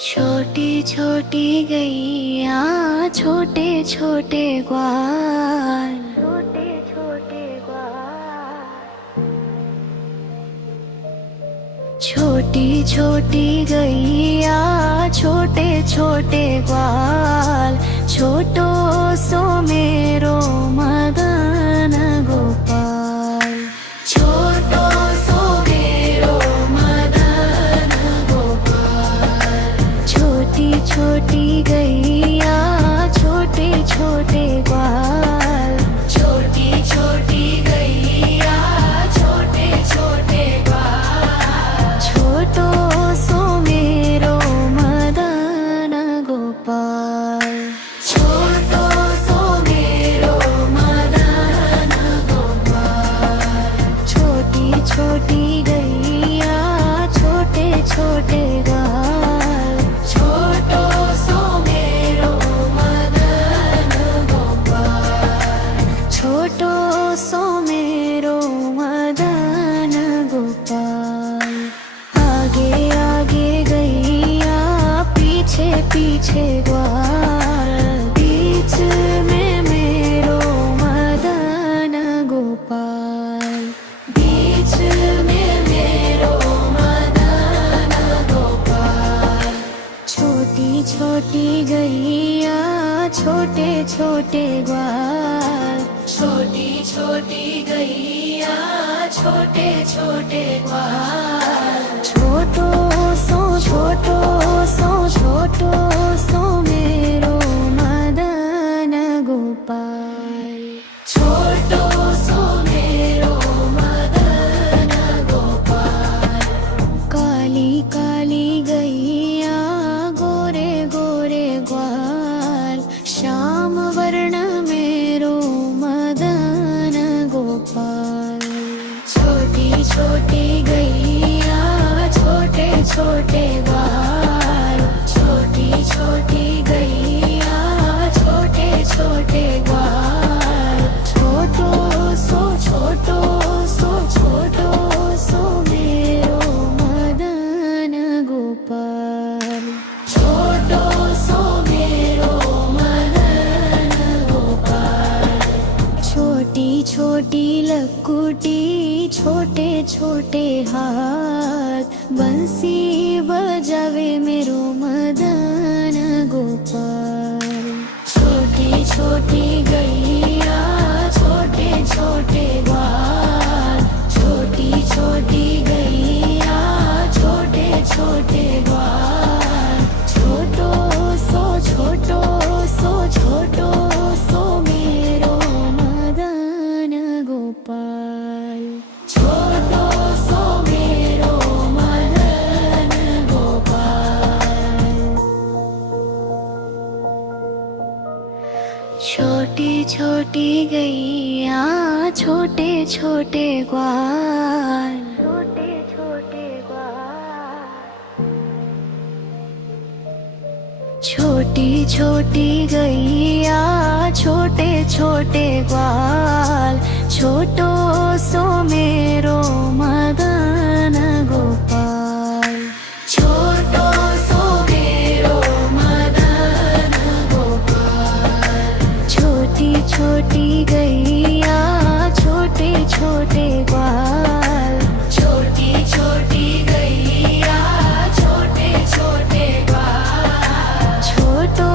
छोटी छोटी गैया छोटे छोटे ग्वाल, छोटे छोटे ग्वाल। छोटी छोटी गैया छोटे छोटे ग्वाल, छोटो सो मेरो मदन गोपाल। छोटो सो मेरो मदन गोपाल। छोटी छोटी गैया छोटे छोटे ग्वाल, छोटी छोटी गैया छोटे छोटे ग्वाल। छोटो सो मेरो मदन गोपाल। छोटो सो मेरो मदन गोपाल। छोटी छोटी गैया छोटे छोटे ग्वाल, छोटो सो मेरो मदन गोपाल। छोटो सो मेरो मदन गोपाल। आगे आगे गैया पीछे पीछे ग्वाल, बीच में मेरो मदन गोपाल। बीच में मेरो मदन गोपाल। छोटी छोटी गैया छोटे छोटे ग्वाल, छोटी छोटी गैया छोटे छोटे ग्वाल। छोटो सो छोटो सो मेरो मदन गोपाल। छोटो सो मेरो मदन गोपाल। काली काली गैया गोरे गोरे ग्वाल, श्याम वर्ण मेरो मदन गोपाल। छोटी छोटी गैया छोटे छोटे ग्वाल, छोटी छोटी गैया छोटे छोटे ग्वाल। छोटो सो छोटो सो मेरो मदन गोपाल। छोटो सो मेरो मदन गोपाल। छोटी छोटी लकुटी छोटे छोटे हाथ, बंसी बजावे मेरो मदन गोपाल। छोटी छोटी गैया छोटे छोटे ग्वाल, छोटी छोटी गैया छोटे छोटे ग्वाल। छोटो सो छोटो सो मेरो मदन गोपाल। छोटो सो मेरो मदन गोपाल। छोटी छोटी गैया छोटे छोटे ग्वाल, छोटे छोटे ग्वाल। छोटी छोटी गैया छोटे छोटे ग्वाल, छोटो सो मेरो मदन गोपाल। छोटो सो मेरो मदन गोपाल। छोटी छोटी गैया छोटे छोटे ग्वाल, छोटी छोटी गैया छोटे छोटे ग्वाल। छोटो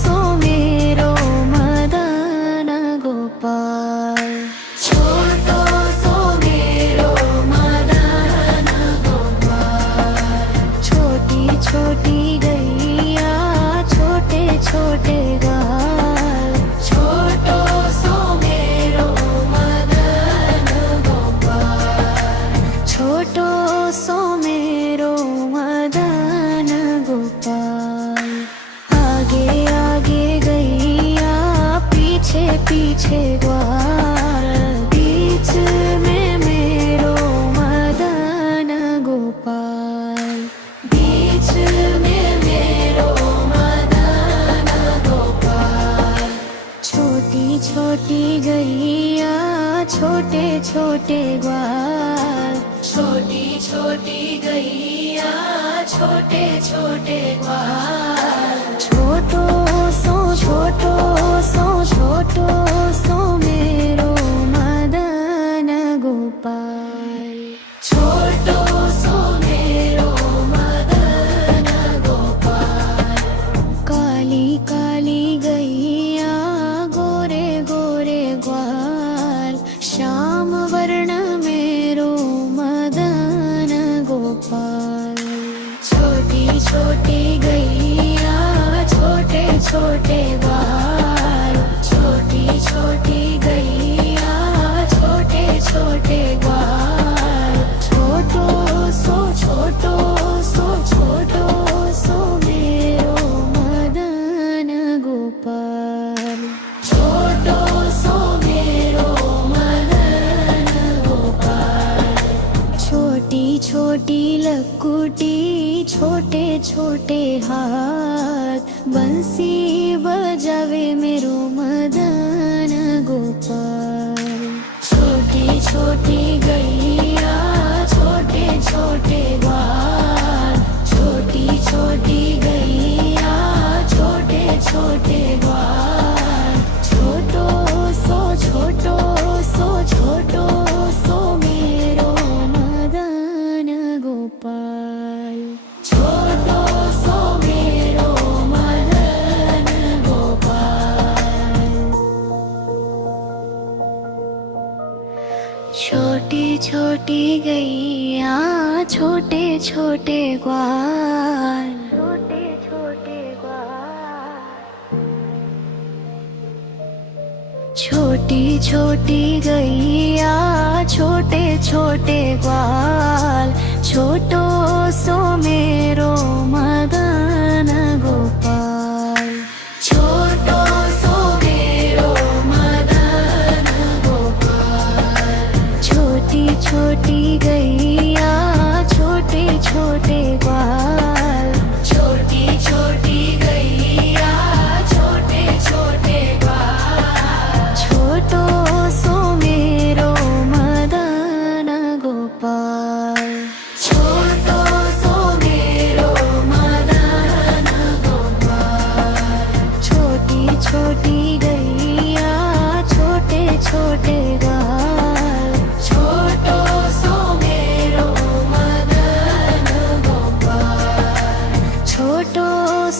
सो मेरो मदन गोपाल। छोटो सो मेरो मदन गोपाल। छोटी छोटी गैया छोटे छोटे ग्वाल, छोटो सो मेरो मदन गोपाल। छोटो सो मेरो मदन गोपाल। आगे आगे गैया पीछे पीछे ग्वाल, बीच में मेरो मदन गोपाल। बीच में मेरो मदन गोपाल। छोटी छोटी गैया छोटे छोटे ग्वाल, छोटी छोटी गैया छोटे छोटे ग्वाल, छोटो सो छोटो सो छोटो सो मेरो मदन गोपाल, छोटो सो मेरो मदन गोपाल। काली काली गैया गोरे गोरे ग्वाल, श्याम वर्ण मेरो मदन गोपाल। छोटी छोटी गैया छोटे छोटे ग्वाल, छोटी छोटी गैया छोटे छोटे ग्वाल, छोटो सो छोटो सो छोटो सो मेरो मदन गोपाल, छोटो सो मेरो मदन गोपाल। छोटी छोटी लकुटी छोटे छोटे हाथ, बंसी बजावे मेरो मदन गोपाल। छोटी छोटी गैया छोटे छोटे ग्वाल, छोटी छोटी गैया छोटे छोटे ग्वाल, छोटो सो छोटो सो छोटो सो मेरो मदन गोपाल, छोटो सो मेरो मदन गोपाल। छोटी छोटी गैया छोटे छोटे ग्वाल, छोटे छोटे ग्वाल। छोटी छोटी गैया छोटे छोटे ग्वाल, छोटो सो मेरो मदन गोपाल, छोटो सो मेरो मदन गोपाल। छोटी छोटी गैया छोटे छोटे ग्वाल, छोटी छोटी गैया छोटे छोटे ग्वाल, छोटो सो मेरो मदन गोपाल, छोटो सो मेरो मदन गोपाल। छोटी छोटी गैया छोटे छोटे ग्वाल, छोटो सो मेरो मदन गोपाल, छोटो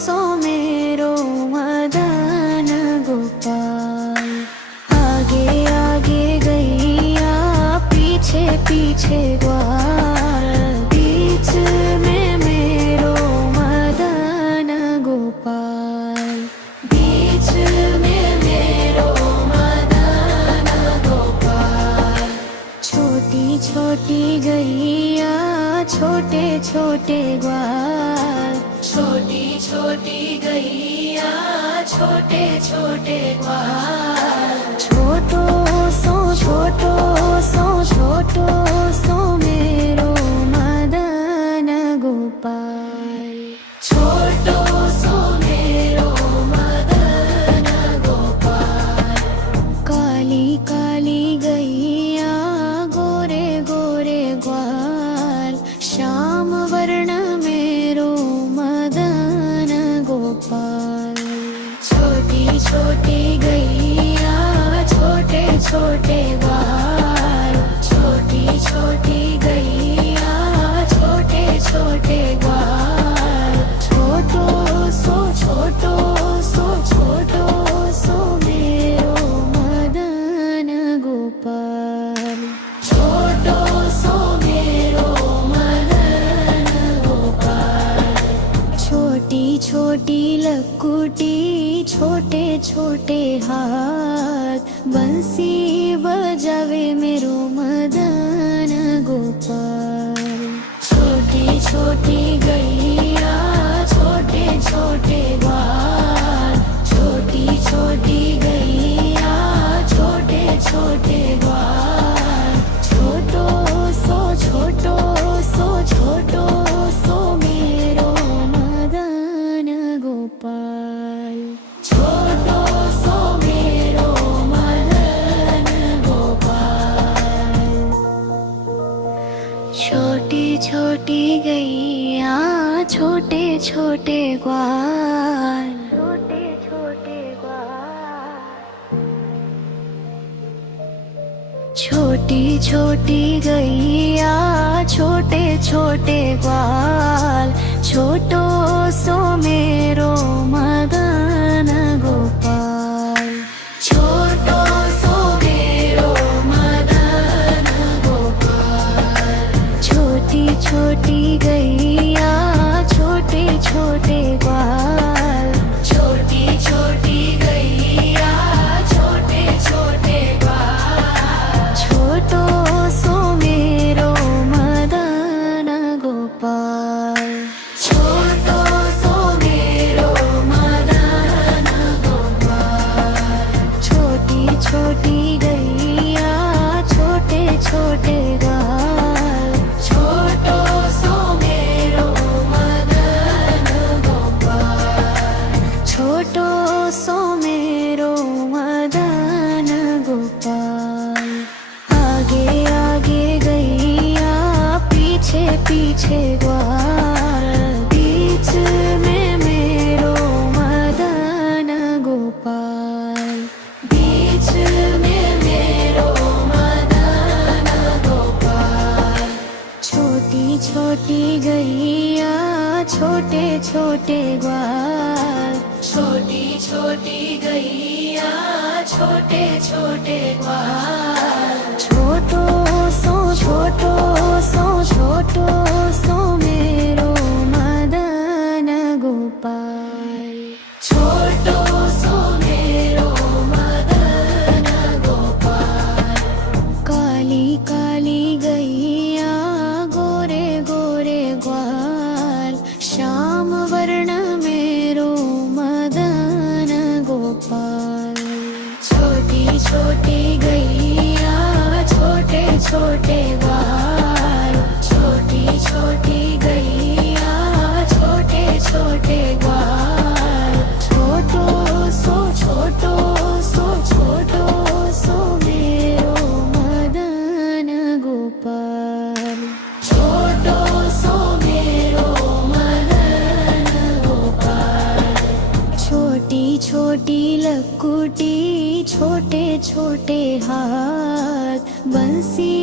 सो मेरो मदन गोपाल। आगे आगे गैया पीछे पीछे ग्वाल, बीच में मेरो मदन गोपाल, बीच में मेरो मदन गोपाल। छोटी छोटी गैया छोटे छोटे ग्वाल, छोटी छोटी गैया छोटे छोटे ग्वाल, छोटो सो छोटो सो छोटो सो मेरो मदन गोपाल, छोटो सो मेरो मदन गोपाल। काली काली गैया गोरे गोरे ग्वाल, श्याम वर्ण मेरो मदन गोपाल। छोटी छोटी गैया छोटे छोटे ग्वाल, छोटी छोटी गैया छोटे छोटे ग्वाल, छोटो सो छोटो सो छोटो सो मेरो मदन गोपाल, छोटो सो मेरो मदन गोपाल। छोटी छोटी लकुटी छोटे छोटे हाथ, बंसी बजावे मेरो मदन गोपाल। छोटी छोटी गैया छोटे छोटे ग्वाल, छोटी छोटी गैया छोटे छोटे ग्वाल, छोटो सो छोटो सो छोटो सो मेरो मदन गोपाल, छोटो सो मेरो मदन गोपाल। छोटी गैया छोटे छोटे ग्वाल, छोटे छोटे ग्वाल। छोटी छोटी गैया छोटे छोटे ग्वाल, छोटो सो मेरो मदन गोपाल। छोटो सो मेरो मदन गोपाल। छोटी छोटी गैया छोटे छोटे ग्वाल, छोटी छोटी गैया छोटे छोटे ग्वाल, छोटो सो मेरो मदन गोपाल। छोटो सो मेरो मदन गोपाल। छोटी छोटी गैया छोटे छोटे ग्वाल, छोटो सो मेरो मदन गोपाल। छोटो सो मेरो मदन गोपाल। आगे आगे गैया पीछे पीछे ग्वाल, बीच में मेरो मदन गोपाल। बीच में मेरो मदन गोपाल। छोटी छोटी गैया छोटे छोटे ग्वाल, छोटी छोटी गैया छोटे छोटे ग्वाल, छोटो सो छोटो सो मेरो मदन गोपाल। छोटो सो मेरो मदन गोपाल। काली काली गैया गोरे गोरे ग्वाल, श्याम वर्ण मेरो मदन गोपाल। छोटी छोटी गैया छोटे छोटे ग्वाल, छोटी छोटी गैया छोटे छोटे ग्वाल, छोटो सो छोटो सो मेरो मदन गोपाल। छोटो सो मेरो मदन गोपाल। छोटी छोटी लकुटी छोटे छोटे हाथ, बंसी